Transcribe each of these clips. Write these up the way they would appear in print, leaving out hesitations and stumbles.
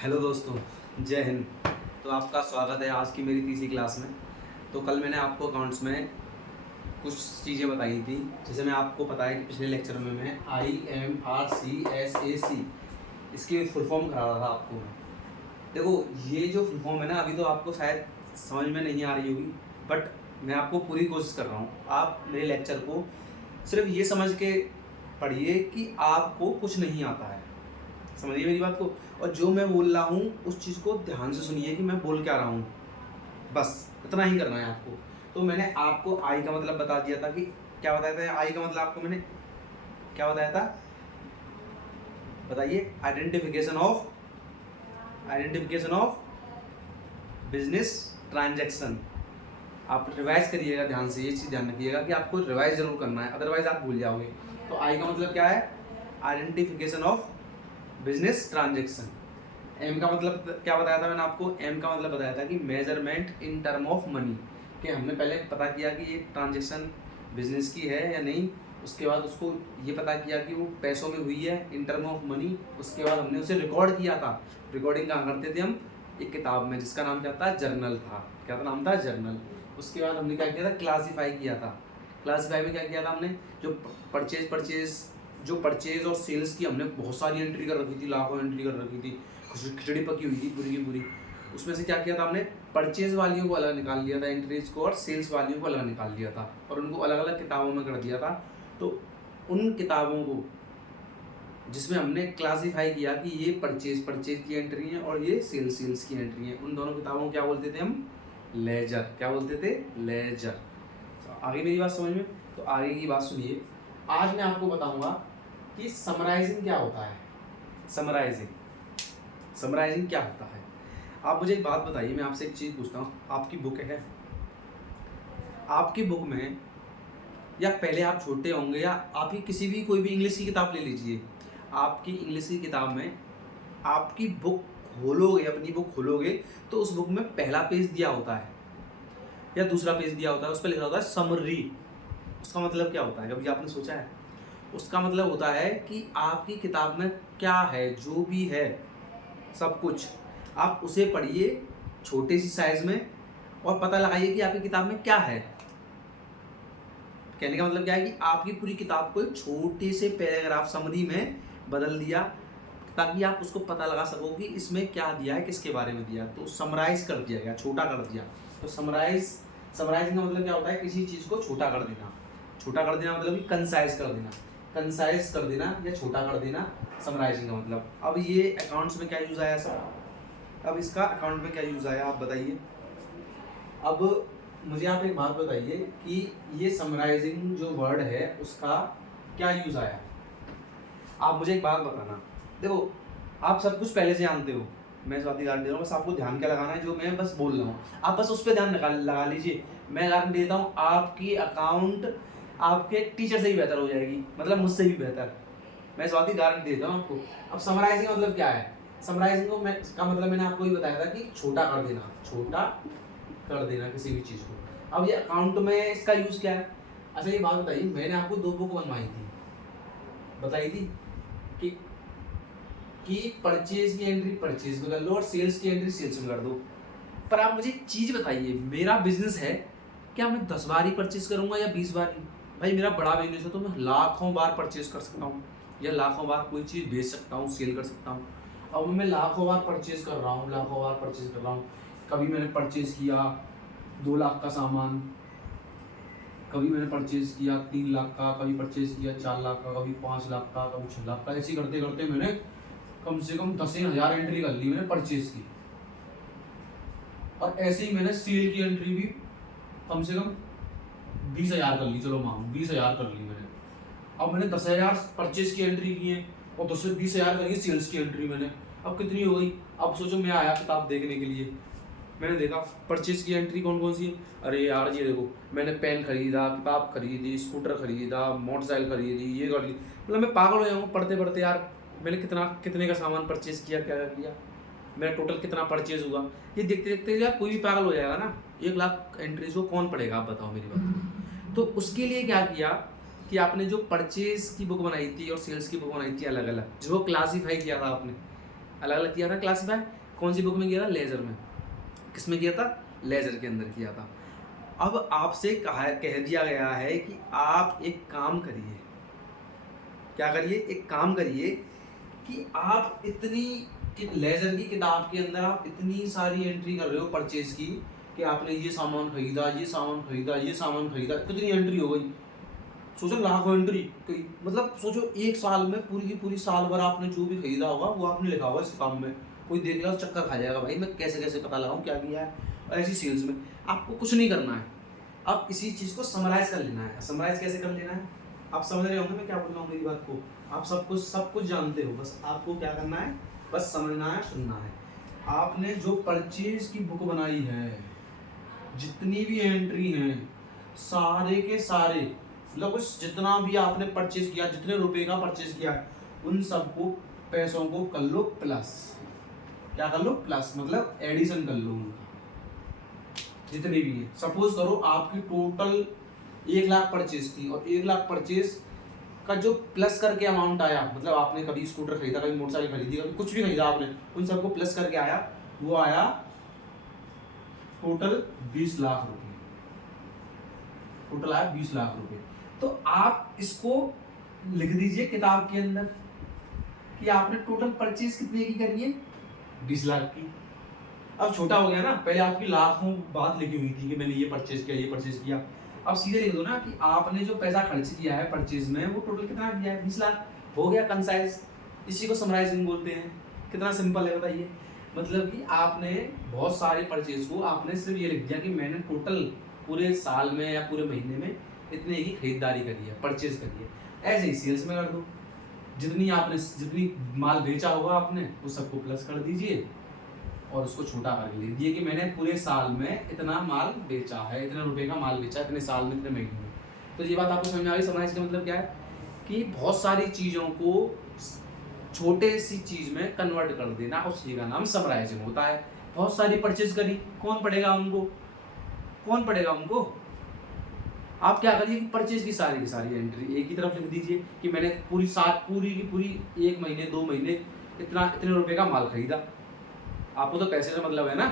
Hello दोस्तों, जय हिंद। तो आपका स्वागत है आज की मेरी तीसरी क्लास में। तो कल मैंने आपको अकाउंट्स में कुछ चीज़ें बताई थी, जैसे मैं आपको पता है कि पिछले लेक्चर में मैं IMRCSAC इसकी फुल फॉर्म करा रहा था आपको। देखो, ये जो फुल फॉर्म है ना, अभी तो आपको शायद समझ में नहीं आ रही होगी, बट मैं आपको पूरी कोशिश कर रहा हूँ। आप मेरे लेक्चर को सिर्फ ये समझ के पढ़िए कि आपको कुछ नहीं आता है, समझिए मेरी बात को। और जो मैं बोल रहा हूँ उस चीज़ को ध्यान से सुनिए कि मैं बोल क्या रहा हूँ, बस इतना ही करना है आपको। तो मैंने आपको आई का मतलब बता दिया था कि क्या बताया था। आई का मतलब आपको मैंने क्या बताया था, बताइए। Identification of business transaction. आप रिवाइज करिएगा ध्यान से, ये चीज़ ध्यान रखिएगा कि आपको रिवाइज जरूर करना है, अदरवाइज आप भूल जाओगे। तो आई का मतलब क्या है, identification of business transaction. M का मतलब क्या बताया था मैंने आपको, एम का मतलब बताया था कि measurement in term of money, कि हमने पहले पता किया कि ये ट्रांजैक्शन बिजनेस की है या नहीं। उसके बाद उसको ये पता किया कि वो पैसों में हुई है इन टर्म ऑफ मनी। उसके बाद हमने उसे रिकॉर्ड किया था। रिकॉर्डिंग कहाँ करते थे हम, एक किताब में जिसका नाम क्या था, जर्नल था। क्या था नाम था, जर्नल। उसके बाद हमने क्या किया था, क्लासीफाई किया था। क्लासीफाई में क्या किया था हमने, जो परचेज और सेल्स की हमने बहुत सारी एंट्री कर रखी थी, लाखों एंट्री कर रखी थी, खिचड़ी पकी हुई थी पूरी की पूरी। उसमें से क्या किया था हमने, परचेज वालियों को अलग निकाल लिया था एंट्रीज को, और सेल्स वालियों को अलग निकाल लिया था, और उनको अलग अलग किताबों में कर दिया था। तो उन किताबों को जिसमें हमने क्लासीफाई किया कि ये परचेज की एंट्री है और ये सेल्स की एंट्री है, उन दोनों किताबों को क्या बोलते थे हम, लेजर। क्या बोलते थे, लेजर। तो आगे मेरी बात समझ में, तो आगे की बात सुनिए। आज मैं आपको बताऊंगा कि समराइजिंग क्या होता है। समराइजिंग क्या होता है। आप मुझे एक बात बताइए, मैं आपसे एक चीज़ पूछता हूँ। आपकी बुक है, आपकी बुक में, या पहले आप छोटे होंगे, या आप ही किसी भी कोई भी इंग्लिश की किताब ले लीजिए, आपकी इंग्लिश की किताब में आपकी बुक खोलोगे, अपनी बुक खोलोगे, तो उस बुक में पहला पेज दिया होता है या दूसरा पेज दिया होता है, उस पर लिखा होता है समरी। उसका मतलब क्या होता है, कभी आपने सोचा है? उसका मतलब होता है कि आपकी किताब में क्या है, जो भी है सब कुछ, आप उसे पढ़िए छोटे सी साइज में और पता लगाइए कि आपकी किताब में क्या है। कहने का मतलब क्या है कि आपकी पूरी किताब को एक छोटे से पैराग्राफ समरी में बदल दिया, ताकि आप उसको पता लगा सको कि इसमें क्या दिया है, किसके बारे में दिया। तो समराइज कर दिया गया, छोटा कर दिया। तो समराइजिंग का मतलब क्या होता है, किसी चीज़ को छोटा कर देना। छोटा कर देना मतलब कि कंसाइज कर देना या छोटा कर देना, समराइजिंग का मतलब। अब ये अकाउंट्स में क्या यूज़ आया सर, अब इसका अकाउंट में क्या यूज़ आया, आप बताइए। अब मुझे आप एक बात बताइए कि ये समराइजिंग जो वर्ड है उसका क्या यूज़ आया। आप मुझे एक बात बताना। देखो, आप सब कुछ पहले से जानते हो, मैं स्वाति गारंटी दे रहा हूँ, बस आपको ध्यान क्या लगाना है, जो मैं बस बोल रहा हूँ आप बस उस पर ध्यान लगा लीजिए। मैं गारंटी देता हूँ आपकी अकाउंट आपके टीचर से भी बेहतर हो जाएगी, मतलब मुझसे भी बेहतर। मैं स्वाति गारंटी देता हूँ आपको। अब समराइजिंग का मतलब क्या है, समराइजिंग का मतलब मैंने आपको ही बताया था कि छोटा कर देना किसी भी चीज़ को। अब ये अकाउंट में इसका यूज़ क्या है। अच्छा, ये बात बताइए, मैंने आपको 2 बुक बनवाई थी, बताई थी कि परचेज की एंट्री परचेज में कर लो और सेल्स की एंट्री सेल्स में कर दो। पर आप मुझे एक चीज़ बताइए, मेरा बिजनेस है, क्या मैं 10 बार ही परचेज करूंगा या 20 बार ही? भाई मेरा बड़ा बिजनेस है तो मैं लाखों बार परचेज कर सकता हूँ, या लाखों बार कोई चीज़ बेच सकता हूँ, सेल कर सकता हूँ। अब मैं लाखों बार परचेज कर रहा हूँ, कभी मैंने परचेज किया 2 लाख का सामान, कभी मैंने परचेज किया 3 लाख का, कभी परचेज किया 4 लाख का, कभी 5 लाख का, कभी 6 लाख का। ऐसे करते करते मैंने कम से कम 10,000 एंट्री कर ली मैंने परचेज की। और ऐसे ही मैंने सेल की एंट्री भी कम से कम 20,000 कर ली, चलो मान 20,000 कर ली मैंने। अब मैंने 10,000 परचेज की एंट्री की है और 20,000 करी सेल्स की एंट्री मैंने। अब कितनी हो गई, अब सोचो मैं आया किताब देखने के लिए, मैंने देखा परचेज की एंट्री कौन कौन सी है। अरे यार ये देखो, मैंने पेन खरीदा, किताब खरीदी, स्कूटर खरीदा, मोटरसाइकिल खरीदी, ये कर ली। मतलब मैं पागल हो जाऊँ पढ़ते पढ़ते यार, मैंने कितने का सामान परचेज किया, क्या किया, मेरा टोटल कितना परचेज हुआ। ये देखते देखते यार कोई भी पागल हो जाएगा ना। 1 लाख एंट्रीज को कौन पढ़ेगा, आप बताओ मेरी बात। तो उसके लिए क्या किया कि आपने जो परचेज की बुक बनाई थी और सेल्स की बुक बनाई थी अलग अलग, जो क्लासीफाई किया था आपने, अलग अलग किया था क्लासीफाई। कौन सी बुक में किया था? लेजर में। किस में किया था? लेजर के अंदर किया था। अब आपसे कह दिया गया है कि आप एक काम करिए। क्या करिए? एक काम करिए कि आप इतनी लेजर की किताब के अंदर आप इतनी सारी एंट्री कर रहे हो परचेज की कि आपने ये सामान खरीदा, ये सामान खरीदा, ये सामान खरीदा, कितनी एंट्री हो गई? सोचो लाखों एंट्री। तो मतलब सोचो एक साल में पूरी की पूरी साल भर आपने जो भी खरीदा होगा वो आपने लिखा होगा इस काम में। कोई देखेगा चक्कर खा जाएगा, भाई मैं कैसे कैसे पता लगाऊं क्या किया है। और ऐसी सेल्स में आपको कुछ नहीं करना है, अब इसी चीज़ को समराइज कर लेना है। समराइज कैसे कर लेना है? आप समझ रहे होंगे मैं क्या बोल रहा हूँ मेरी बात को। आप सब कुछ जानते हो, बस आपको क्या करना है? बस समझना है, सुनना है। आपने जो परचेज की बुक बनाई है, जितनी भी एंट्री हैं, सारे के सारे मतलब उस जितना भी आपने परचेज किया, जितने रुपए का परचेज किया है, उन सबको पैसों को कर लो प्लस। क्या कर लो? प्लस, मतलब एडिशन कर लो उनका, जितने भी है। सपोज करो आपकी टोटल 1 लाख परचेज थी और 1 लाख परचेज का जो प्लस करके अमाउंट आया, मतलब आपने कभी स्कूटर खरीदा, कभी मोटरसाइकिल खरीदी, कभी कुछ भी खरीदा आपने, उन सबको प्लस करके आया, वो आया टोटल 20 लाख रुपए। टोटल आया 20 लाख रुपए। तो आप इसको लिख दीजिए किताब के अंदर कि आपने टोटल परचेज कितने की करी है? 20 लाख की। अब छोटा हो गया ना, पहले आपकी लाखों बात लिखी हुई थी कि मैंने ये परचेज किया, ये परचेज किया। अब सीधे लिख दो ना कि आपने जो पैसा खर्च किया है परचेज में वो टोटल कितना किया है? 20 लाख। हो गया कंसाइज। इसी को समराइजिंग बोलते हैं। कितना सिंपल है बताइए। मतलब कि आपने बहुत सारे परचेज को आपने सिर्फ ये लिख दिया कि मैंने टोटल पूरे साल में या पूरे महीने में इतने की खरीदारी करी है, परचेज करी है। ऐसे ही सेल्स में कर दो, जितनी माल बेचा होगा आपने वो सबको प्लस कर दीजिए और उसको छोटा करके लिख दिए कि मैंने पूरे साल में इतना माल बेचा है, इतने रुपए का माल बेचा, इतने साल में, इतने महीने में। तो ये बात आपको समझ में आ गई। समराइज का मतलब क्या है कि बहुत सारी चीज़ों को छोटे सी चीज़ में कन्वर्ट कर देना, उसी का नाम समराइजिंग होता है। बहुत सारी परचेज करी, कौन पढ़ेगा उनको? कौन पढ़ेगा उनको? आप क्या करिए कि परचेज की सारी एंट्री एक ही तरफ लिख दीजिए कि मैंने पूरी की पूरी 1 महीने 2 महीने इतने रुपए का माल खरीदा। आपको तो पैसे से मतलब है ना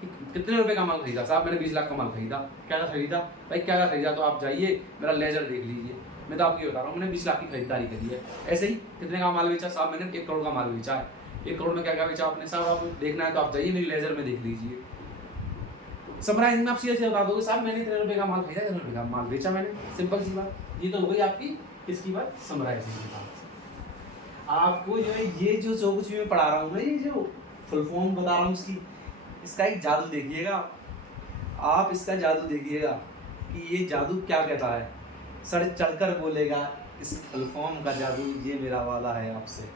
कि कितने रुपए का माल खरीदा। साहब मैंने 20 लाख का माल खरीदा। क्या खरीदा? भाई क्या खरीदा? तो आप जाइए मेरा लेजर देख लीजिए, मैं तो आपको बता रहा हूँ मैंने 20 लाख की खरीदारी करी है। ऐसे ही कितने का माल बेचा? साहब मैंने 1 करोड़ का माल बेचा है। 1 करोड़ में क्या क्या बेचा आपने? साहब आपको देखना है तो आप जाइए मेरी लेजर में देख लीजिए। समराइज में आप सीधे बता दोगे साहब मैंने इतने रुपए का माल खरीदा, इतने रुपए का माल बेचा मैंने। सिंपल सी बात। ये तो हो गई आपकी किसकी बात? समराइजिंग की बात। आपको जो है ये जो कुछ भी मैं पढ़ा रहा हूँ ना, ये जो फुल फॉर्म बता रहा हूँ इसका एक जादू देखिएगा आप। इसका जादू देखिएगा कि ये जादू क्या कहता है। सर चढ़कर बोलेगा इस फुल फॉर्म का जादू, ये मेरा वादा है आपसे।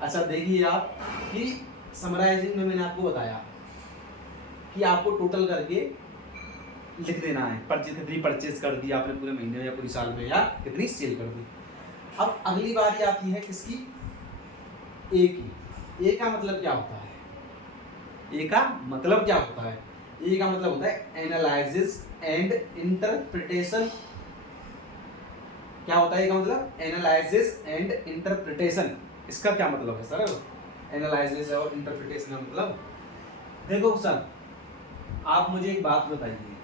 अच्छा देखिए आप कि समराइजिंग में मैंने आपको बताया कि आपको टोटल करके लिख देना है कितनी परचेज कर दी आपने पूरे महीने में या पूरे साल में, या कितनी सेल कर दी। अब अगली बारी आती है किसकी? ए की। ए का मतलब क्या होता है? ए का मतलब क्या होता है? ए का मतलब होता है एनालिसिस एंड इंटरप्रिटेशन। क्या होता है ए का मतलब? Analysis and interpretation. इसका क्या मतलब है सर? एनालिसिस और इंटरप्रिटेशन का मतलब, देखो सर आप मुझे एक बात बताइए,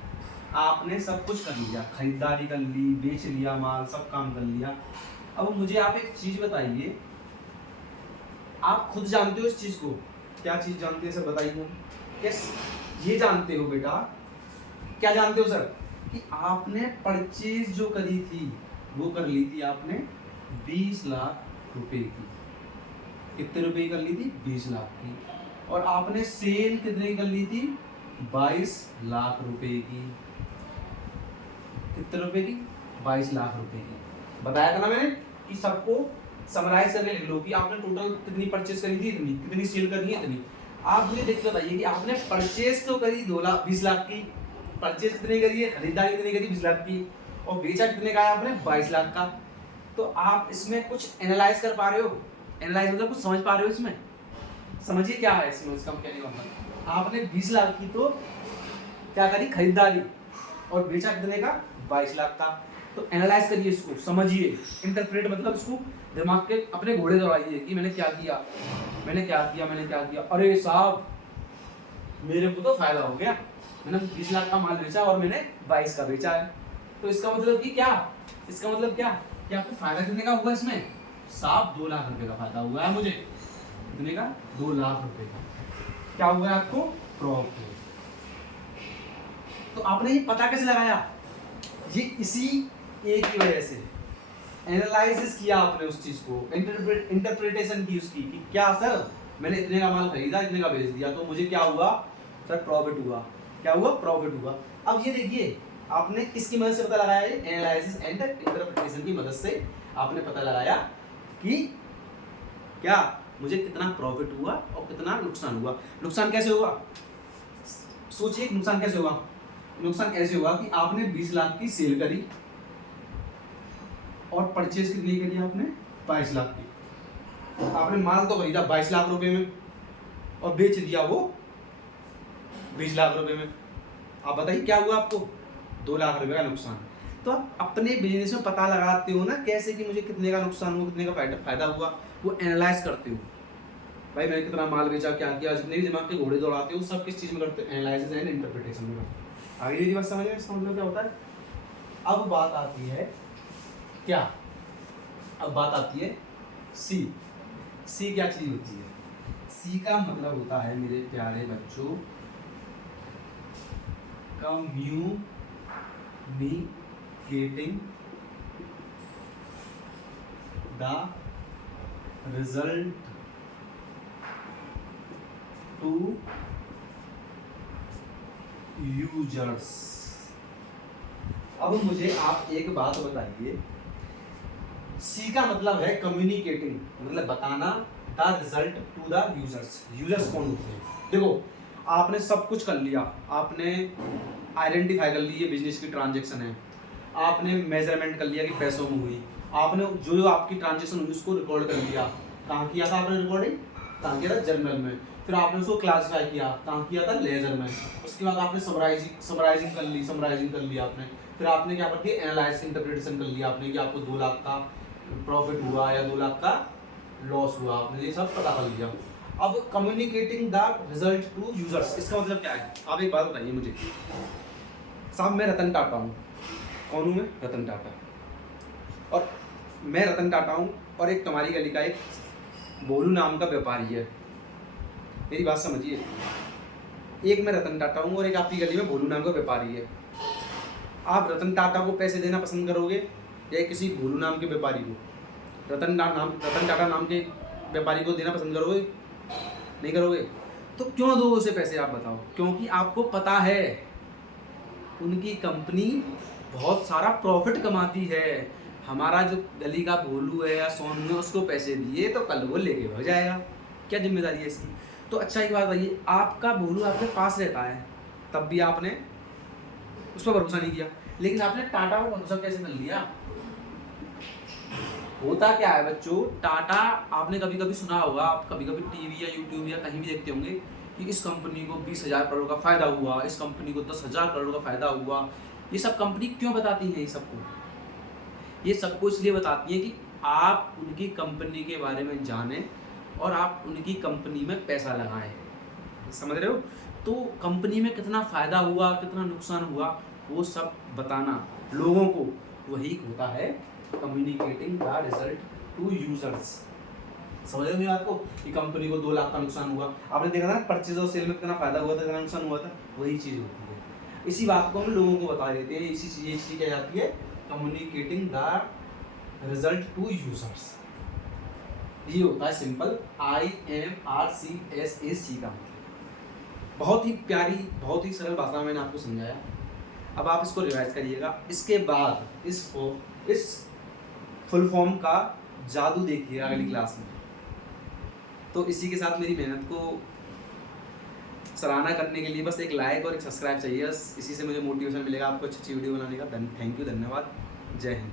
आपने सब कुछ कर लिया, खरीदारी कर ली, बेच लिया माल, सब काम कर लिया। अब मुझे आप एक चीज बताइए, आप खुद जानते हो इस चीज को, क्या चीज जानते हो सर बताइए। यस, ये जानते हो बेटा, क्या जानते हो सर? कि आपने परचेज जो करी थी वो कर ली थी आपने 20 लाख रुपए की। कितने रुपए की कर ली थी? 20 लाख की। और आपने सेल कितने कर ली थी? 22 लाख रुपए की। कितने रुपए की? 22 लाख रुपए की। बताया था ना मैंने कि सबको समराइज करके लिख लो कि आपने टोटल कितनी परचेज करी थी, इतनी, कितनी सेल करी है, इतनी। आप मुझे देख के बताइए कि आपने परचेज तो करी 20 लाख की, परचेज कितनी करी है, खरीदारी कितनी करी 20 लाख की, और बेचा कितने का है आपने? 22 लाख का। तो आप इसमें कुछ एनालाइज कर पा रहे हो? एनालाइज मतलब कुछ समझ पा रहे हो इसमें? समझिए क्या है इसमें, उसका कहने का मतलब आपने 20 लाख की तो क्या करी? खरीदारी, और बेचा कितने का? 22 लाख का। तो एनालाइज करिए इसको, समझिए। इंटरप्रेट मतलब इसको दिमाग के अपने घोड़े दौड़ाइए कि मैंने क्या किया। मैंने क्या किया, अरे साहब मेरे को तो फायदा हो गया, मैंने 20 लाख का माल बेचा और मैंने 22 का बेचा है। तो इसका मतलब कि क्या, इसका मतलब क्या कि आपको फायदा कितने का हुआ इसमें, साहब 2 लाख रुपए का फायदा हुआ है मुझे। कितने का, 2 लाख रुपए का। क्या हुआ है आपको, प्रॉफिट। तो आपने ये पता कैसे लगाया, ये इसी एक की वजह से एनालिसिस किया आपने उस चीज को, इंटरप्रिटेशन की उसकी कि क्या सर मैंने इतने का माल खरीदा, इतने का बेच दिया, तो मुझे क्या हुआ सर, प्रॉफिट हुआ। क्या हुआ, प्रॉफिट हुआ। अब ये देखिए आपने किसकी मदद से पता लगाया, एनालिसिस एंड इंटरप्रिटेशन की मदद से आपने पता लगाया कि क्या मुझे कितना प्रॉफिट हुआ और कितना नुकसान हुआ। नुकसान कैसे हुआ, सोचिए नुकसान कैसे हुआ। नुकसान ऐसे हुआ कि आपने 20 लाख की सेल करी और परचेज कितनी करी आपने, 22 लाख की। आपने माल तो खरीदा 22 लाख रुपए में और बेच दिया वो 20 लाख रुपए में। आप बताइए क्या हुआ आपको, 2 लाख रुपए का नुकसान। तो आप अपने बिजनेस में पता लगाते हो ना कैसे कि मुझे कितने का नुकसान हुआ, कितने का फायदा हुआ, वो एनालाइज करते हो। भाई मैंने कितना माल बेचा, क्या किया, जितने भी दिमाग के घोड़े दौड़ाते हो सब किस चीज में करते हो, एनालिसिस एंड इंटरप्रिटेशन में करते हो। आगे ये बात समझ में, इसका मतलब क्या होता है। अब बात आती है क्या, अब बात आती है सी। सी क्या चीज होती है, सी का मतलब होता है मेरे प्यारे बच्चों communicating the result to users। अब मुझे आप एक बात बताइए, सी का मतलब है कम्युनिकेटिंग, मतलब बताना, the result to the users. Users कौन होते हैं, देखो आपने सब कुछ कर लिया, आपने आइडेंटिफाई कर ली ये बिजनेस की ट्रांजैक्शन है, आपने मेजरमेंट कर लिया कि पैसों में हुई, आपने जो जो आपकी ट्रांजैक्शन हुई उसको रिकॉर्ड कर लिया। कहाँ किया था आपने रिकॉर्डिंग, कहाँ किया था, जर्नल में। फिर आपने उसको क्लासीफाई किया, कहाँ किया था, लेजर में। उसके बाद आपने समराइजिंग कर ली आपने। फिर आपने क्या कर दिया, एनालाइज इंटरप्रिटेशन कर लिया आपने कि आपको 2 लाख का प्रॉफिट हुआ या 2 लाख का लॉस हुआ, आपने ये सब पता कर लिया। अब communicating the result to users, इसका मतलब क्या है। आप एक बात बताइए मुझे, साहब मैं रतन टाटा हूँ, कौन हूँ मैं, रतन टाटा, और मैं रतन टाटा हूँ और एक तुम्हारी गली का एक बोलू नाम का व्यापारी है। मेरी बात समझिए, एक मैं रतन टाटा हूँ और एक आपकी गली में भोलू नाम का व्यापारी है। आप रतन टाटा को पैसे देना पसंद करोगे या किसी भोलू नाम के व्यापारी को, रतन टाटा नाम के व्यापारी को देना पसंद करोगे, नहीं करोगे। तो क्यों दो उसे पैसे, आप बताओ। क्योंकि आपको पता है उनकी कंपनी बहुत सारा प्रॉफिट कमाती है। हमारा जो गली का भोलू है या सोनू है उसको पैसे दिए तो कल वो लेके भाग जाएगा, क्या जिम्मेदारी है इसकी। तो अच्छा एक बात बताइए, आपका भोलू आपके पास रहता है तब भी आपने उस पर भरोसा नहीं किया, लेकिन आपने टाटा पर भरोसा कैसे कर लिया। होता क्या है बच्चों, टाटा आपने कभी कभी सुना होगा, आप कभी कभी टीवी या यूट्यूब या कहीं भी देखते होंगे कि इस कंपनी को 20,000 करोड़ का फायदा हुआ, इस कंपनी को 10,000 करोड़ का फायदा हुआ। ये सब कंपनी क्यों बताती हैं, ये सबको इसलिए बताती है कि आप उनकी कंपनी के बारे में जानें और आप उनकी कंपनी में पैसा लगाएं। समझ रहे हो। तो कंपनी में कितना फायदा हुआ, कितना नुकसान हुआ, वो सब बताना लोगों को, वही होता है communicating the result to users. समझ रहे हो मेरी बात को, कि कंपनी को 2 लाख का नुकसान हुआ, आपने देखा था परचेज और सेल में कितना फायदा हुआ था, कितना नुकसान हुआ था, वही चीज होती है। इसी बात को हम लोगों को बता देते हैं, इसी चीज क्या जाती है, communicating the result to users. ये होता है सिंपल IMRCSAC का। बहुत ही प्यारी, बहुत ही सरल भाषा में मैंने आपको समझाया। अब आप इसको रिवाइज करिएगा, इसके बाद इस फुल फॉर्म का जादू देखिएगा अगली क्लास में। तो इसी के साथ मेरी मेहनत को सराहना करने के लिए बस एक लाइक और एक सब्सक्राइब चाहिए, बस इसी से मुझे मोटिवेशन मिलेगा आपको अच्छी वीडियो बनाने का। थैंक यू, धन्यवाद, जय हिंद।